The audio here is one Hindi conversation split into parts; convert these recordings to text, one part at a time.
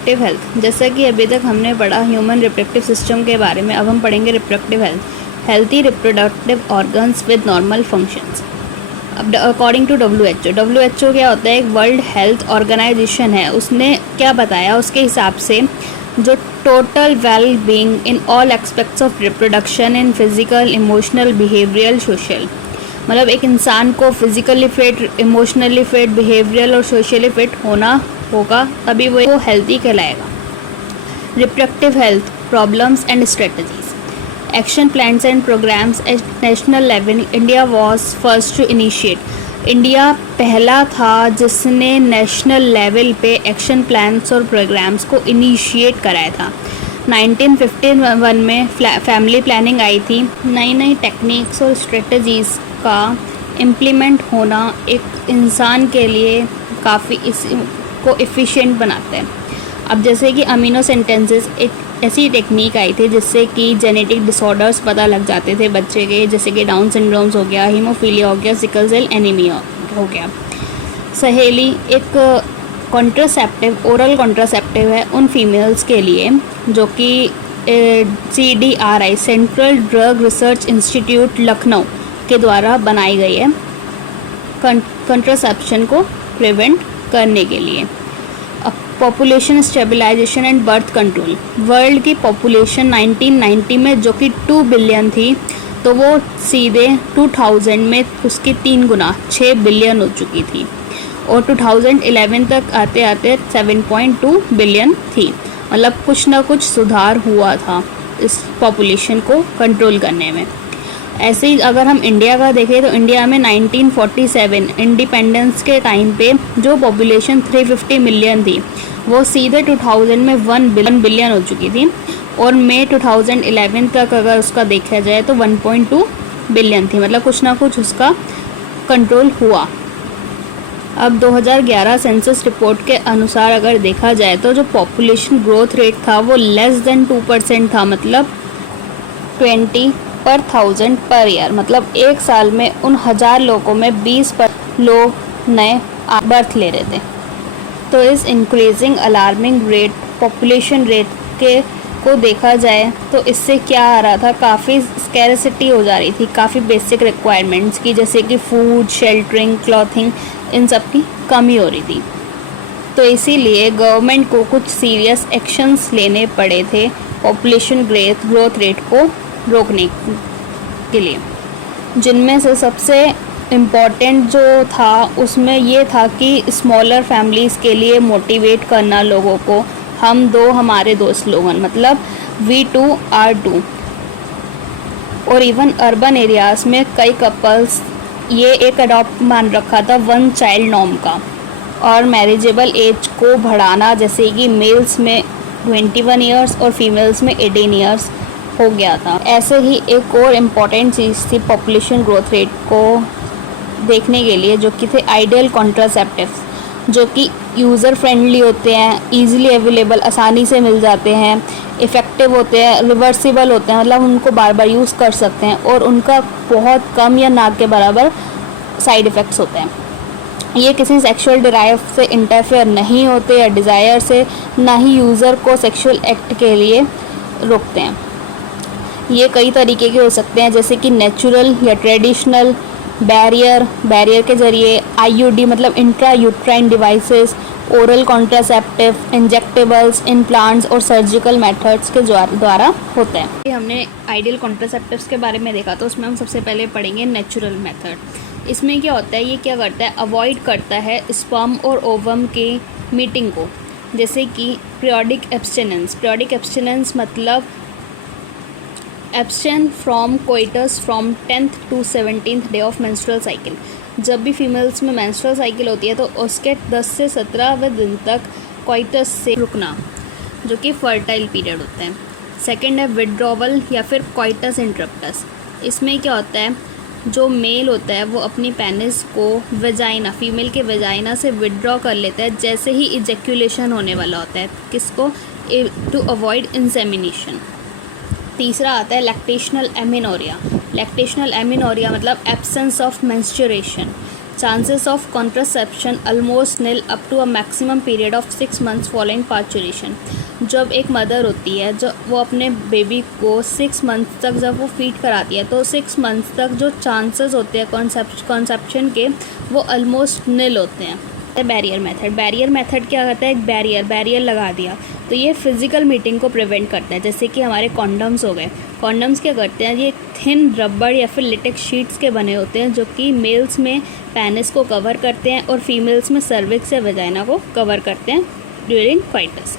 Reproductive health. जैसा कि अभी तक हमने पढ़ा ह्यूमन रिप्रोडक्टिव सिस्टम के बारे में, अब हम पढ़ेंगे reproductive health. Healthy reproductive organs with normal functions. अब अकॉर्डिंग टू WHO क्या होता है, एक वर्ल्ड हेल्थ ऑर्गेनाइजेशन है, उसने क्या बताया, उसके हिसाब से जो total well being in all aspects of reproduction in physical, emotional, behavioural, social, मतलब एक इंसान को physically fit, emotionally fit, behavioural और सोशली फिट होना होगा, तभी वो हेल्थी कहलाएगा। Reproductive health problems and strategies. Action plans and programmes at national level. India was first to initiate. India पहला था जिसने नेशनल लेवल पे एक्शन प्लान्स और प्रोग्राम्स को इनिशिएट कराया था। 1951 में फैमिली प्लानिंग आई थी। नई नई टेक्निक्स और स्ट्रेटजीज़ का इम्प्लीमेंट होना एक इंसान के लिए काफ़ी इसको एफिशिएंट बनाता है। अब जैसे कि अमीनो सेंटेंसेस एक ऐसी टेक्निक आई थी जिससे कि जेनेटिक डिसऑर्डर्स पता लग जाते थे बच्चे के, जैसे कि डाउन सिंड्रोम्स हो गया, हीमोफीलिया हो गया, सिकल सेल एनीमिया हो गया। सहेली एक कॉन्ट्रासेप्टिव, ओरल कॉन्ट्रासेप्टिव है उन फीमेल्स के लिए जो कि CDRI central drug research institute Lucknow के द्वारा बनाई गई है कंट्रासेप्शन को प्रिवेंट करने के लिए। Population stabilisation and birth control. World की पॉपुलेशन 1990 में जो कि 2 बिलियन थी, तो वो सीधे 2000 में उसकी 3 गुना 6 बिलियन हो चुकी थी, और 2011 तक आते आते 7.2 बिलियन थी। मतलब कुछ ना कुछ सुधार हुआ था इस पॉपुलेशन को कंट्रोल करने में। ऐसे ही अगर हम इंडिया का देखें तो इंडिया में 1947 इंडिपेंडेंस के टाइम पे जो पॉपुलेशन 350 मिलियन थी, वो सीधे 2000 में 1 बिलियन हो चुकी थी, और मई 2011 तक अगर उसका देखा जाए तो 1.2 बिलियन थी। मतलब कुछ ना कुछ उसका कंट्रोल हुआ। अब 2011 सेंसस रिपोर्ट के अनुसार अगर देखा जाए तो जो पॉपुलेशन ग्रोथ रेट था वो लेस देन 2% था, मतलब 20 पर 1000 पर ईयर। मतलब एक साल में उन 1000 लोगों में 20 पर लोग नए बर्थ ले रहे थे। तो इस increasing alarming rate population rate के को देखा जाए तो इससे क्या आ रहा था, काफ़ी स्कैरसिटी हो जा रही थी, काफ़ी बेसिक रिक्वायरमेंट्स की, जैसे कि फूड, शेल्टरिंग, क्लॉथिंग, इन सब की कमी हो रही थी। तो इसीलिए गवर्नमेंट को कुछ सीरियस एक्शंस लेने पड़े थे पॉपुलेशन ग्रोथ रेट को रोकने के लिए, जिनमें से सबसे इम्पॉर्टेंट जो था उसमें ये था कि स्मॉलर फैमिलीज़ के लिए मोटिवेट करना लोगों को। हम दो हमारे दोस्त लोगन, मतलब We Two Are Two। और इवन अर्बन एरियाज़ में कई कपल्स ये एक अडॉप्ट मान रखा था 1 चाइल्ड नॉर्म का, और मैरिजेबल एज को बढ़ाना, जैसे कि मेल्स में 21 ईयर्स और फीमेल्स में 18 ईयर्स हो गया था। ऐसे ही एक और इम्पॉर्टेंट चीज़ थी पॉपुलेशन ग्रोथ रेट को देखने के लिए, जो कि थे आइडियल कॉन्ट्रासेप्टिव्स, जो कि यूज़र फ्रेंडली होते हैं, इजीली अवेलेबल, आसानी से मिल जाते हैं, इफ़ेक्टिव होते हैं, रिवर्सिबल होते हैं, मतलब उनको बार बार यूज़ कर सकते हैं, और उनका बहुत कम या ना के बराबर साइड इफ़ेक्ट्स होते हैं। ये किसी सेक्सुअल डिराइव से इंटरफेयर नहीं होते या डिज़ायर से, ना ही यूज़र को सेक्सुअल एक्ट के लिए रोकते हैं। ये कई तरीके के हो सकते हैं, जैसे कि नेचुरल या ट्रेडिशनल, बैरियर के ज़रिए, IUD मतलब intra uterine devices, oral contraceptive, injectables, implants और सर्जिकल मेथड्स के द्वारा होते हैं। हमने आइडियल कॉन्ट्रासेप्टिव्स के बारे में देखा, तो उसमें हम सबसे पहले पढ़ेंगे नेचुरल मेथड। इसमें क्या होता है, ये क्या करता है, अवॉइड करता है स्पर्म और ओवम की मीटिंग को, जैसे कि पीरियोडिक एब्स्टिनेंस मतलब abstain from coitus from 10th to 17th day of menstrual cycle. जब भी फीमेल्स में मेंस्ट्रुअल साइकिल होती है तो उसके 10 से 17वें दिन तक कोइटस से रुकना, जो कि फर्टाइल पीरियड होता है। सेकंड है विड्रॉवल या फिर कोइटस इंटरप्टस। इसमें क्या होता है, जो मेल होता है वो अपनी पेनिस को वेजाइना, फीमेल के वेजाइना से विड्रॉ कर लेता है जैसे ही इजेक्यूलेशन होने वाला होता है, किसको, टू अवॉइड इंसेमिनेशन। तीसरा आता है लैक्टेशनल एमिनोरिया मतलब absence of menstruation. Chances of contraception almost nil up to a maximum period of 6 months following parturition. जब एक मदर होती है, जब वो अपने बेबी को 6 मंथ्स तक जब वो फीड कराती है, तो 6 मंथ्स तक जो चांसेस होते हैं कॉन्सेप्शन के, वो ऑलमोस्ट नील होते हैं। बैरियर मेथड क्या करता है, एक बैरियर लगा दिया, तो ये फिजिकल मीटिंग को प्रिवेंट करता है। जैसे कि हमारे कॉन्डम्स हो गए, कॉन्डम्स क्या करते हैं, ये थिन रबड़ या फिर लिटेक्स शीट्स के बने होते हैं, जो कि मेल्स में पेनिस को कवर करते हैं और फीमेल्स में सर्विक्स या वेजाइना को कवर करते हैं ड्यूरिंग कॉइटस।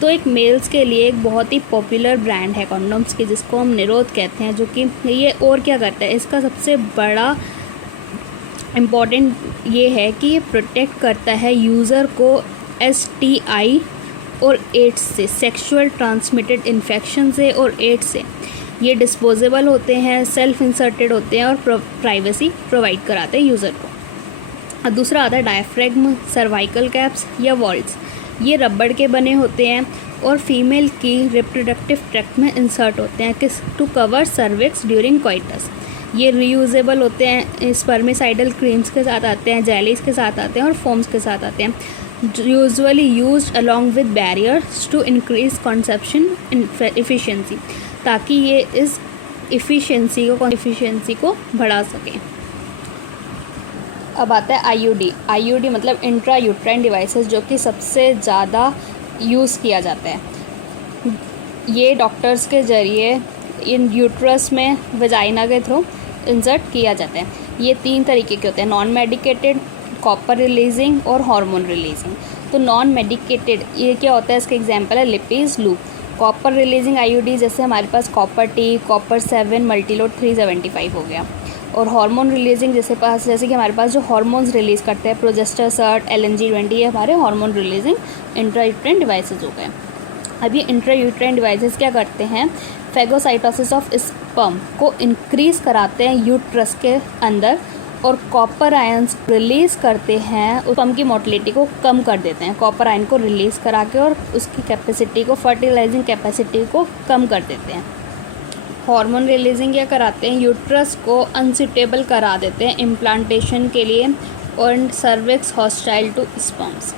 तो एक मेल्स के लिए एक बहुत ही पॉपुलर ब्रांड है कॉन्डम्स की, जिसको हम निरोध कहते हैं, जो कि ये और क्या करता है, इसका सबसे बड़ा इम्पॉर्टेंट ये है कि ये प्रोटेक्ट करता है यूज़र को STI और एड्स से, सेक्सुअल ट्रांसमिटेड इन्फेक्शन से और एड्स से। ये डिस्पोजेबल होते हैं, सेल्फ इंसर्टेड होते हैं और प्राइवेसी प्रोवाइड कराते हैं यूज़र को। और दूसरा आता है डायफ्रैगम, सर्वाइकल कैप्स या वॉल्ट्स। ये रबड़ के बने होते हैं और फीमेल की रिप्रोडक्टिव ट्रैक्ट में इंसर्ट होते हैं टू कवर सर्विक्स ड्यूरिंग कॉइटस। ये रीयूजेबल होते हैं, स्पर्मिसाइडल क्रीम्स के साथ आते हैं, जेलीज के साथ आते हैं और फोम्स के साथ आते हैं, usually used along with barriers to increase conception efficiency, ताकि ये इस एफिशिएंसी को बढ़ा सकें। अब आता है IUD मतलब इंट्रा यूट्राइन डिवाइसेस, जो कि सबसे ज़्यादा यूज़ किया जाता है। ये डॉक्टर्स के ज़रिए इन यूट्रस में वेजाइना के थ्रू इंसर्ट किया जाता है। ये 3 तरीके के होते हैं, नॉन मेडिकेटेड, कॉपर रिलीजिंग और हार्मोन रिलीजिंग। तो नॉन मेडिकेटेड ये क्या होता है, इसका एग्जांपल है लिपीज़ लूप। कॉपर रिलीजिंग IUD जैसे हमारे पास कॉपर T, कॉपर 7, मल्टीलोड 375 हो गया। और हार्मोन रिलीजिंग जैसे कि हमारे पास जो हार्मोन्स रिलीज़ करते हैं, प्रोजेस्टर सर्ट, LNG-20, ये हमारे हार्मोन रिलीजिंग इंट्रायूट्राइन डिवाइसेस हो गए। अब ये इंट्रायूट्राइन डिवाइसेस क्या करते हैं, फेगोसाइटोसिस ऑफ स्पर्म को इंक्रीज़ कराते हैं यूट्रस के अंदर और कॉपर आयंस रिलीज़ करते हैं, स्पर्म की मोटिलिटी को कम कर देते हैं। कॉपर आयन को रिलीज़ करा के और उसकी कैपेसिटी को, फर्टिलाइजिंग कैपेसिटी को कम कर देते हैं। हार्मोन रिलीजिंग क्या कराते हैं, यूट्रस को अनसूटेबल करा देते हैं इम्प्लांटेशन के लिए और सर्विक्स हॉस्टाइल टू स्पर्म्स।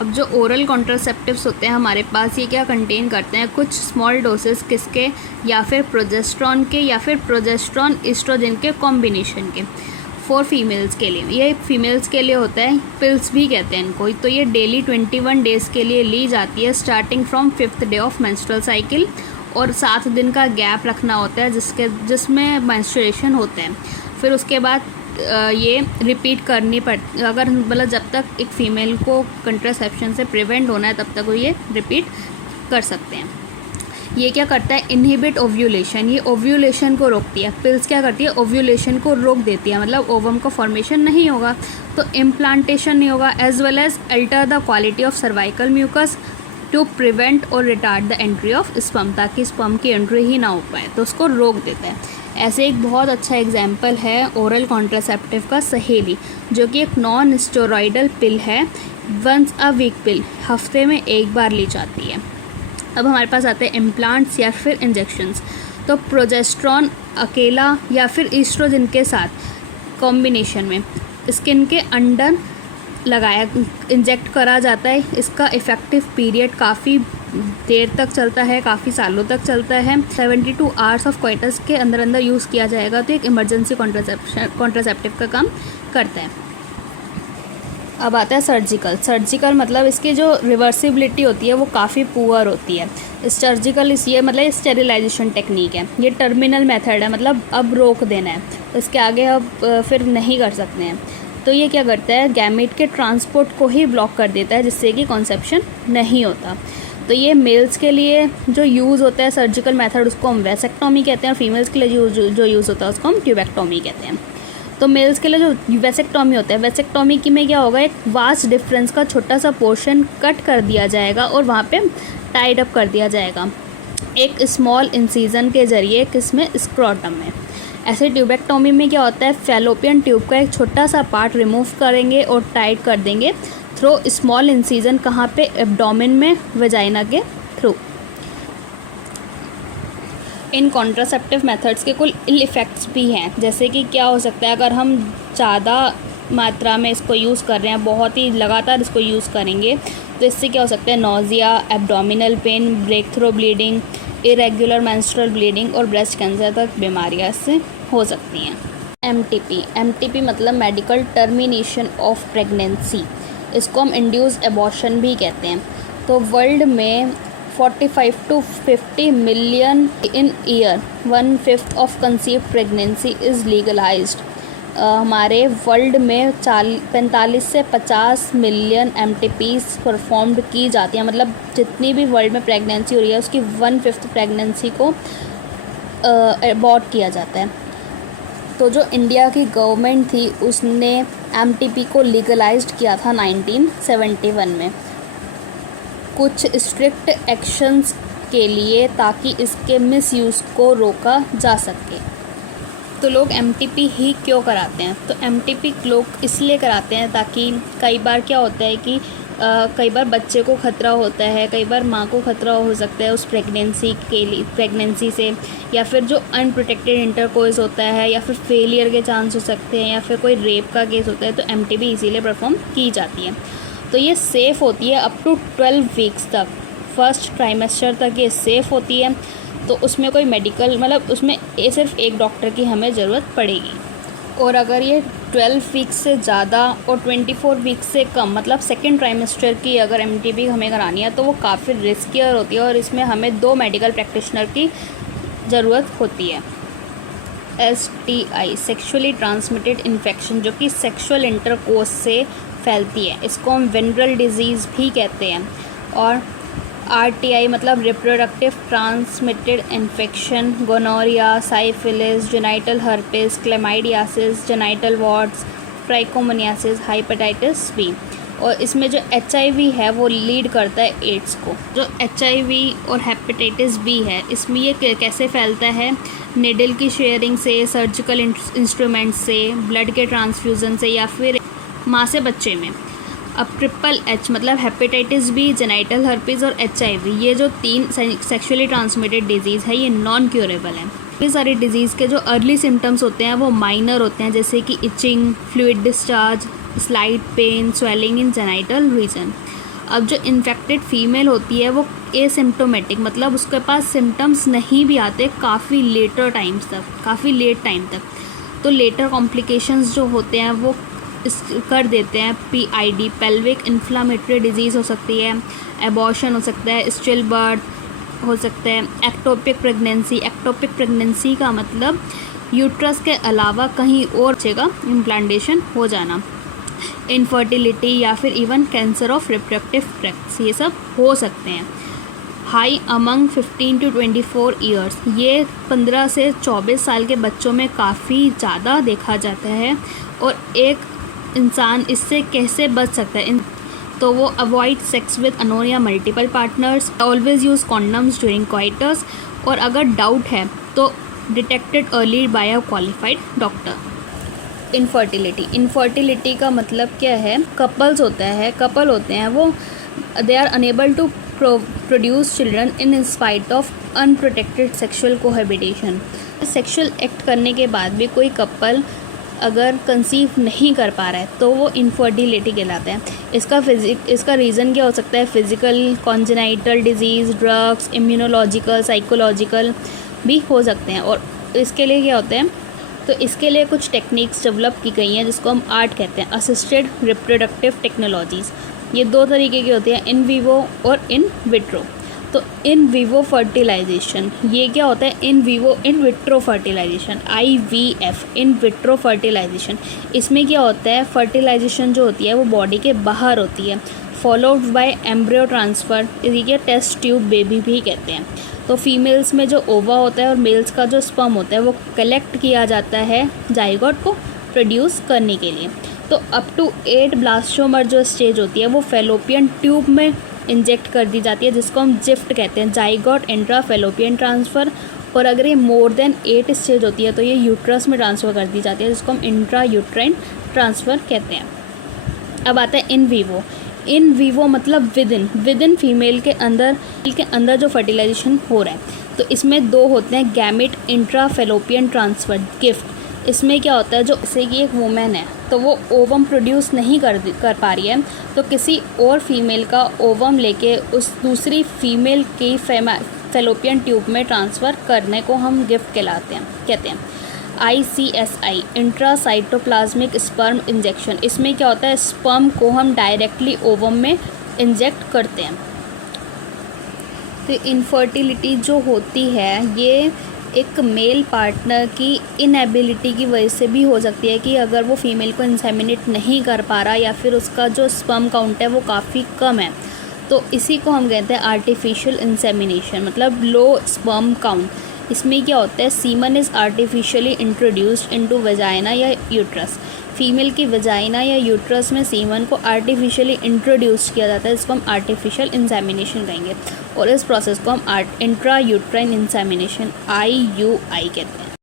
अब जो ओरल कॉन्ट्रासेप्टिव्स होते हैं हमारे पास, ये क्या कंटेन करते हैं, कुछ स्मॉल डोसेस किसके, या फिर प्रोजेस्ट्रॉन के या फिर प्रोजेस्ट्रॉन ईस्ट्रोजन के कॉम्बिनेशन के, फॉर फीमेल्स के लिए। ये फीमेल्स के लिए होता है, पिल्स भी कहते हैं इनको। तो ये डेली 21 डेज़ के लिए ली जाती है, starting from 5th day of menstrual cycle, और 7 दिन का गैप रखना होता है जिसमें मेंस्ट्रुएशन होते हैं। फिर उसके बाद ये रिपीट करनी पड़ती, अगर मतलब जब तक एक फ़ीमेल को कंट्रासेप्शन से प्रिवेंट होना है तब तक वो ये रिपीट कर सकते हैं। ये क्या करता है, इनहिबिट ओव्यूलेशन, ये ओव्यूलेशन को रोकती है। पिल्स क्या करती है, ओव्यूलेशन को रोक देती है, मतलब ओवम का फॉर्मेशन नहीं होगा, तो इम्प्लांटेशन नहीं होगा, as well as alter the quality of cervical mucus to prevent और retard the entry of sperm, ताकि स्पर्म की एंट्री ही ना हो पाए, तो उसको रोक देता है। ऐसे एक बहुत अच्छा एग्जाम्पल है ओरल कॉन्ट्रासेप्टिव का सहेली, जो कि एक नॉन स्टेरॉइडल पिल है, वंस अ वीक पिल, हफ्ते में एक बार ली जाती है। अब हमारे पास आते हैं इम्प्लांट्स या फिर इंजेक्शंस। तो प्रोजेस्ट्रॉन अकेला या फिर ईस्ट्रोजन के साथ कॉम्बिनेशन में स्किन के अंडर लगाया इंजेक्ट करा जाता है। इसका इफ़ेक्टिव पीरियड काफ़ी देर तक चलता है, काफ़ी सालों तक चलता है। 72 आवर्स ऑफ क्वाइटस के अंदर यूज़ किया जाएगा, तो एक इमरजेंसी कॉन्ट्रासेप्टिव का काम करता है। अब आता है सर्जिकल मतलब इसकी जो रिवर्सिबिलिटी होती है वो काफ़ी पुअर होती है। सर्जिकल ये मतलब स्टेरिलाइजेशन टेक्निक है, ये टर्मिनल मेथड है, मतलब अब रोक देना है, तो इसके आगे अब फिर नहीं कर सकते हैं। तो ये क्या करता है, गैमेट के ट्रांसपोर्ट को ही ब्लॉक कर देता है, जिससे कि कॉन्सेप्शन नहीं होता। तो ये मेल्स के लिए जो यूज़ होता है सर्जिकल मेथड, उसको हम वैसेक्टोमी कहते हैं। फीमेल्स के लिए जो यूज़ होता है उसको हम ट्यूबेक्टोमी कहते हैं। तो मेल्स के लिए जो वैसेक्टोमी होता है, वैसेक्टोमी की में क्या होगा, एक वास्ट डिफरेंस का छोटा सा पोर्शन कट कर दिया जाएगा और वहाँ पे टाइड अप कर दिया जाएगा एक स्मॉल इंसीजन के ज़रिए, किसमें, स्क्रोटम में। ऐसे ट्यूबेक्टोमी में क्या होता है, फैलोपियन ट्यूब का एक छोटा सा पार्ट रिमूव करेंगे और टाइट कर देंगे थ्रू स्मॉल इंसीजन, कहाँ पे, एब्डोमेन में, वेजाइना के थ्रू। इन कॉन्ट्रासेप्टिव मेथड्स के कुल इल इफ़ेक्ट्स भी हैं, जैसे कि क्या हो सकता है अगर हम ज़्यादा मात्रा में इसको यूज़ कर रहे हैं, बहुत ही लगातार इसको यूज़ करेंगे, तो इससे क्या हो सकता है nausea, abdominal pain, breakthrough bleeding, irregular menstrual bleeding और ब्रेस्ट कैंसर तक बीमारियां इससे हो सकती हैं। एमटीपी मतलब मेडिकल टर्मिनेशन ऑफ प्रेगनेंसी, इसको हम इंड्यूस एबॉर्शन भी कहते हैं। तो वर्ल्ड में 45 to 50 million in year, 1/5 of conceived pregnancy is legalised. हमारे वर्ल्ड में 45 से 50 मिलियन एमटीपीज परफॉर्म्ड की जाती हैं, मतलब जितनी भी वर्ल्ड में प्रेगनेंसी हो रही है उसकी 1/5 प्रेगनेंसी को अबॉर्ट किया जाता है। तो जो इंडिया की गवर्नमेंट थी उसने एमटीपी को लीगलाइज्ड किया था 1971 में, कुछ स्ट्रिक्ट एक्शंस के लिए, ताकि इसके मिसयूज़ को रोका जा सके। तो लोग एमटीपी ही क्यों कराते हैं? तो एमटीपी लोग इसलिए कराते हैं ताकि कई बार क्या होता है कि कई बार बच्चे को ख़तरा होता है, कई बार माँ को ख़तरा हो सकता है उस प्रेगनेंसी से, या फिर जो अनप्रोटेक्टेड इंटरकोर्स होता है, या फिर फेलियर के चांस हो सकते हैं, या फिर कोई रेप का केस होता है, तो एमटीपी इसीलिए परफॉर्म की जाती है। तो ये सेफ़ होती है अप टू 12 वीक्स तक, फर्स्ट ट्राइमेस्टर तक ये सेफ़ होती है। तो उसमें कोई मेडिकल मतलब उसमें सिर्फ एक डॉक्टर की हमें ज़रूरत पड़ेगी। और अगर ये 12 वीक्स से ज़्यादा और 24 वीक्स से कम, मतलब सेकेंड ट्राइमेस्टर की अगर एमटीपी हमें करानी है, तो वो काफ़ी रिस्कियर होती है और इसमें हमें 2 मेडिकल प्रैक्टिशनर की ज़रूरत होती है। STI सेक्सुअली ट्रांसमिटेड इन्फेक्शन, जो कि सेक्सुअल इंटरकोर्स से फैलती है, इसको हम वेनरल डिजीज़ भी कहते हैं। और RTI मतलब reproductive transmitted infection, gonorrhoea, syphilis, genital herpes, chlamydiasis, genital warts, trichomoniasis, hepatitis B. और इसमें जो HIV है वो लीड करता है एड्स को। जो HIV और हेपेटाइटिस बी है, इसमें ये कैसे फैलता है? निडल की शेयरिंग से, सर्जिकल इंस्ट्रूमेंट से, ब्लड के ट्रांसफ्यूज़न से, या फिर माँ से बच्चे में। अब HHH मतलब हेपेटाइटिस बी, जेनाइटल हर्पिस और HIV, ये जो 3 सेक्सुअली ट्रांसमिटेड डिजीज़ है, ये नॉन क्योरेबल है। ये सारी डिजीज़ के जो अर्ली सिम्टम्स होते हैं वो माइनर होते हैं, जैसे कि itching, fluid discharge, slight pain, swelling in genital region. अब जो इन्फेक्टेड फीमेल होती है वो एसिम्प्टोमेटिक, मतलब उसके पास सिम्टम्स नहीं भी आते काफ़ी लेट टाइम तक। तो लेटर कॉम्प्लिकेशंस जो होते हैं वो कर देते हैं PID, पेल्विक इन्फ्लामेटरी डिजीज़ हो सकती है, एबॉर्शन हो सकता है, स्टिल बर्थ हो सकता है, एक्टोपिक प्रेगनेंसी का मतलब यूट्रस के अलावा कहीं और जगह इम्प्लांटेशन हो जाना, इनफर्टिलिटी, या फिर even cancer of reproductive tract, ये सब हो सकते हैं। हाई अमंग 15 to 24 ईयर्स, ये 15 से 24 साल के बच्चों में काफ़ी ज़्यादा देखा जाता है। और एक इंसान इससे कैसे बच सकता है? तो वो अवॉइड सेक्स विद अनोन या multiple partners, always use condoms during coitus, और अगर डाउट है तो detected early by a qualified doctor. Infertility का मतलब क्या है? कपल होते हैं वो they are unable to produce children in spite of unprotected sexual cohabitation. Sexual act करने के बाद भी कोई कपल अगर कंसीव नहीं कर पा रहा है तो वो इनफर्टिलिटी कहलाता है। इसका रीज़न क्या हो सकता है? Physical, congenital disease, drugs, immunological, psychological भी हो सकते हैं। और इसके लिए क्या होता है? तो इसके लिए कुछ टेक्निक्स डेवलप की गई हैं जिसको हम आर्ट कहते हैं, असिस्टेड रिप्रोडक्टिव टेक्नोलॉजीज़। ये 2 तरीके की होती हैं, इन विवो और इन विट्रो। तो इन विवो फर्टिलाइजेशन, ये क्या होता है? In vitro fertilisation, IVF, in vitro fertilisation. इसमें क्या होता है? फर्टिलाइजेशन जो होती है वो बॉडी के बाहर होती है, फॉलोड बाय एम्ब्रियो ट्रांसफ़र, इसे टेस्ट ट्यूब बेबी भी कहते हैं। तो फीमेल्स में जो ओवा होता है और मेल्स का जो स्पर्म होता है वो कलेक्ट किया जाता है जाइगोट को प्रोड्यूस करने के लिए। तो अप टू 8 ब्लास्टोमर जो स्टेज होती है वो फेलोपियन ट्यूब में इंजेक्ट कर दी जाती है, जिसको हम जिफ्ट कहते हैं, जाइगोट इंट्रा फेलोपियन ट्रांसफ़र। और अगर ये मोर देन 8 स्टेज होती है तो ये यूट्रस में ट्रांसफ़र कर दी जाती है, जिसको हम इंट्रा यूट्राइन ट्रांसफ़र कहते हैं। अब आता है इन वीवो मतलब विद इन फीमेल के अंदर जो फर्टिलाइजेशन हो रहा है। तो इसमें दो होते हैं gamete intra fallopian transfer gift. इसमें क्या होता है, जो जैसे कि एक वुमेन है तो वो ओवम प्रोड्यूस नहीं कर पा रही है, तो किसी और फीमेल का ओवम लेके उस दूसरी फीमेल की फेलोपियन ट्यूब में ट्रांसफ़र करने को हम गिफ्ट कहते हैं। ICSI intracytoplasmic sperm injection. इसमें क्या होता है, स्पर्म को हम डायरेक्टली ओवम में इंजेक्ट करते हैं। तो इनफर्टिलिटी जो होती है ये एक मेल पार्टनर की इनएबिलिटी की वजह से भी हो सकती है कि अगर वो फीमेल को इंसेमिनेट नहीं कर पा रहा या फिर उसका जो स्पर्म काउंट है वो काफ़ी कम है, तो इसी को हम कहते हैं आर्टिफिशियल इंसेमिनेशन, मतलब लो स्पर्म काउंट। इसमें क्या होता है, semen is artificially introduced into vagina या यूट्रस। फीमेल की वजाइना या यूट्रस में सीमन को आर्टिफिशियली इंट्रोड्यूस किया जाता है, इसको हम आर्टिफिशियल इंसेमिनेशन कहेंगे। और इस प्रोसेस को हम इंट्रा यूट्राइन इंसेमिनेशन IUI कहते हैं।